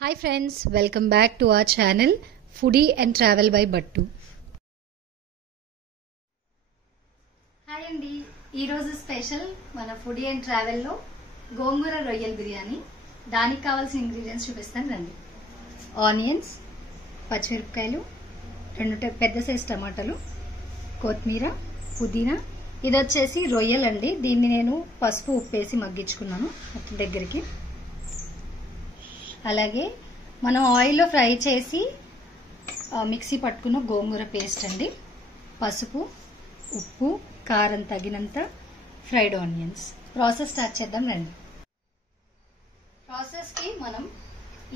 Hi friends, welcome back to our channel Foodie and Travel by Battu. Hi అండి, ఈరోజు special మన foodie and ట్రావెల్లో గోంగూర రొయ్యల బిర్యానీ. దానికి కావాల్సిన ఇంగ్రీడియంట్స్ చూపిస్తాను రండి. ఆనియన్స్, పచ్చిమిరపకాయలు, 2 పెద్ద సైజ్ టమాటాలు, కొత్తిమీర, పుదీనా. ఇది వచ్చేసి రొయ్యలండి. దీన్ని నేను పసుపు ఉప్పేసి మగ్గించుకున్నాను దగ్గరికి. అలాగే మనం ఆయిల్లో ఫ్రై చేసి మిక్సీ పట్టుకున్న గోంగూర పేస్ట్ అండి. పసుపు, ఉప్పు, కారం తగినంత, ఫ్రైడ్ ఆనియన్స్. ప్రాసెస్ స్టార్ట్ చేద్దాం రండి. ప్రాసెస్కి మనం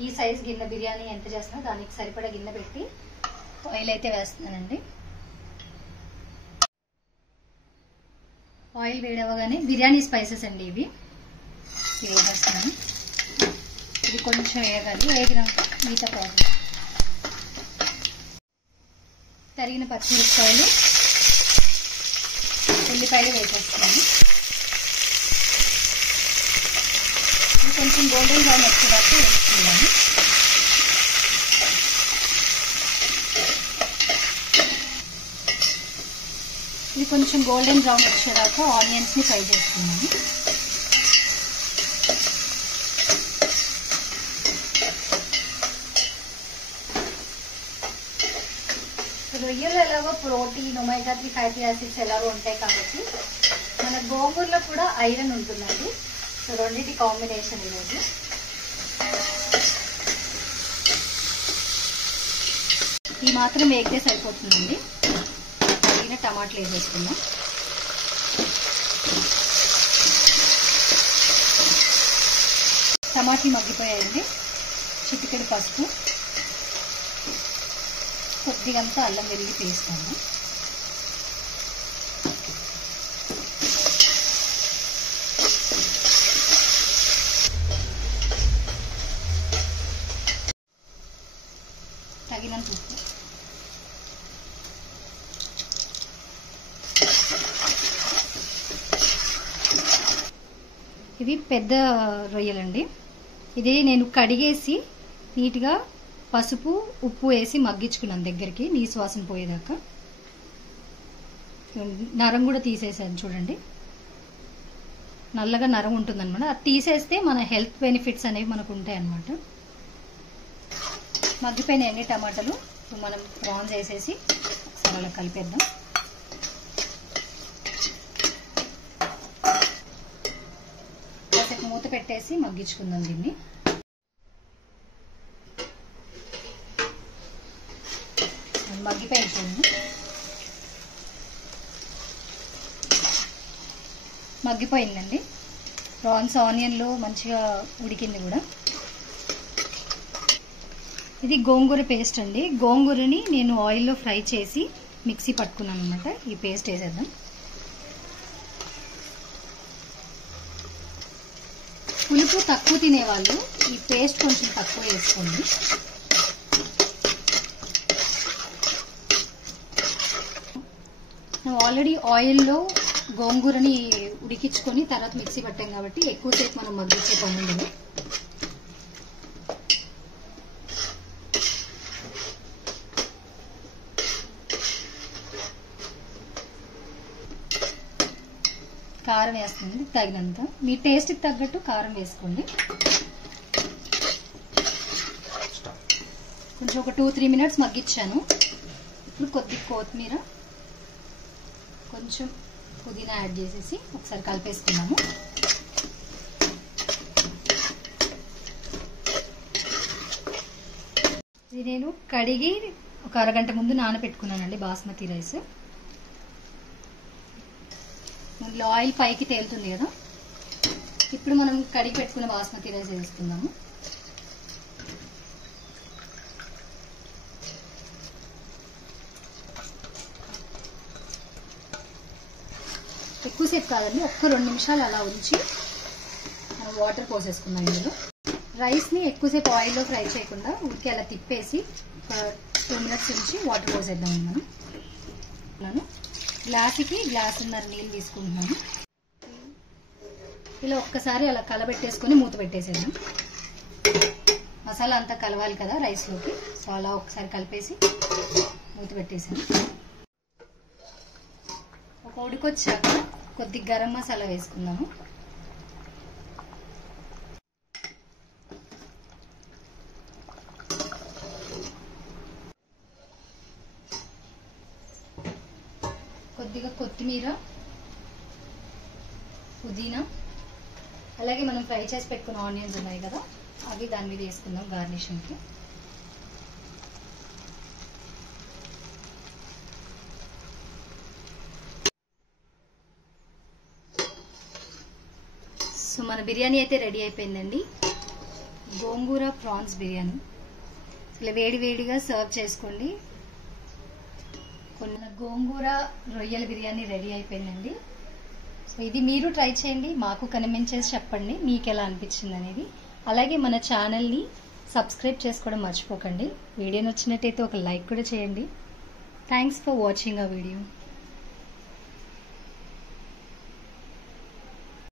ఈ సైజ్ గిన్నె బిర్యానీ ఎంత చేస్తున్నామో దానికి సరిపడా గిన్నె పెట్టి ఆయిల్ అయితే వేస్తున్నానండి. ఆయిల్ వేడవగానే బిర్యానీ స్పైసెస్ అండి ఇవి వేసేస్తున్నాను. ఇది కొంచెం వేగాలి. వేగినాక మిగతా ప్రాసెస్ తరిగిన పచ్చిమిరపకాయలు, ఉల్లిపాయలు వేసేస్తున్నాను. ఇది కొంచెం గోల్డెన్ బ్రౌన్ వచ్చేదాకా వేసుకున్నాను. ఇది కొంచెం గోల్డెన్ బ్రౌన్ వచ్చేదాకా ఆనియన్స్ని ఫ్రై చేసుకున్నాను. రొయ్యలు ఎలాగో ప్రోటీన్, ఒమేగా 3 ఫ్యాటీ యాసిడ్స్ ఎలాగో ఉంటాయి కాబట్టి మన గోంగూరలో కూడా ఐరన్ ఉంటుందండి. సో రెండింటి కాంబినేషన్ ఈరోజు. ఈ మాత్రం వేగితే సరిపోతుందండి. వేగిన టమాటాలు వేసేసుకుందాం. టమాటాలు మగ్గిపోయాయండి. చిటికెడు పసుపు, కొద్దిగంతా అల్లం వెల్లుల్లి పేస్ట్ అండి. తగినంత ఉప్పు. ఇవి పెద్ద రొయ్యలండి. ఇది నేను కడిగేసి నీట్గా పసుపు, ఉప్పు వేసి మగ్గించుకున్నాను దగ్గరికి, నీసు వాసన పోయేదాకా. నరం కూడా తీసేసాను చూడండి. నల్లగా నరం ఉంటుందన్నమాట. అది తీసేస్తే మన హెల్త్ బెనిఫిట్స్ అనేవి మనకు ఉంటాయి అన్నమాట. మగ్గిపోయినాయండి టమాటాలు. మనం ప్రాన్స్ వేసేసి ఒకసారి అలా కలిపేద్దాం. కాసేపు మూత పెట్టేసి మగ్గించుకుందాం దీన్ని. మగ్గిపోయింది చూడండి. మగ్గిపోయిందండి. ప్రాన్స్ ఆనియన్లో మంచిగా ఉడికింది కూడా. ఇది గోంగూర పేస్ట్ అండి. గోంగూరని నేను ఆయిల్లో ఫ్రై చేసి మిక్సీ పట్టుకున్నాను అనమాట. ఈ పేస్ట్ వేసేద్దాం. పులుపు తక్కువ తినేవాళ్ళు ఈ పేస్ట్ కొంచెం తక్కువ వేసుకోండి. ఆల్రెడీ ఆయిల్లో గోంగూరని ఉడికించుకొని తర్వాత మిక్సీ పట్టాం కాబట్టి ఎక్కువసేపు మనం మగ్గించే పని ఉండదు. కారం వేస్తుంది తగినంత. మీ టేస్ట్కి తగ్గట్టు కారం వేసుకోండి. కొంచెం ఒక 2-3 మినిట్స్ మగ్గించాను. ఇప్పుడు కొద్దిగా కొత్తిమీర, కొంచెం పుదీనా యాడ్ చేసేసి ఒకసారి కలిపేసుకున్నాము. ఇది నేను కడిగి ఒక అరగంట ముందు నానబెట్టుకున్నానండి బాస్మతి రైస్. అందులో ఆయిల్ పైకి తేలుతుంది కదా. ఇప్పుడు మనం కడిగి పెట్టుకున్న బాస్మతి రైస్ వేసుకుందాము. ఎక్కువసేపు కాదండి, ఒక్క 2 నిమిషాలు అలా ఉంచి మనం వాటర్ పోసేసుకుందాం. ఇందులో రైస్ని ఎక్కువసేపు ఆయిల్లో ఫ్రై చేయకుండా ఉడికి అలా తిప్పేసి ఒక 2 మినిట్స్ ఉంచి వాటర్ పోసేద్దాం. మనం గ్లాసుకి గ్లాసున్నర నీళ్ళు తీసుకుంటున్నాను. ఇలా ఒక్కసారి అలా కలబెట్టేసుకొని మూత పెట్టేసేద్దాం. మసాలా అంతా కలవాలి కదా రైస్లోకి. సో అలా ఒకసారి కలిపేసి మూత పెట్టేసాను. ఒక ఉడికొచ్చాక కొద్దిగా గరం మసాలా వేసుకుందాము. కొద్దిగా కొత్తిమీర, పుదీనా, అలాగే మనం ఫ్రై చేసి పెట్టుకున్న ఆనియన్స్ ఉన్నాయి కదా అవి దాని మీద వేసుకుందాం గార్నిషింగ్కి. సో మన బిర్యానీ అయితే రెడీ అయిపోయిందండి. గోంగూర ప్రాన్స్ బిర్యానీ. ఇలా వేడి వేడిగా సర్వ్ చేసుకోండి. కొన్ని గోంగూర రొయ్యల బిర్యానీ రెడీ అయిపోయిందండి. సో ఇది మీరు ట్రై చేయండి, మాకు కమెంట్ చేసి చెప్పండి మీకు ఎలా అనిపించింది అనేది. అలాగే మన ఛానల్ని సబ్స్క్రైబ్ చేసుకోవడం మర్చిపోకండి. వీడియో నచ్చినట్టయితే ఒక లైక్ కూడా చేయండి. థ్యాంక్స్ ఫర్ వాచింగ్ ఆ వీడియో.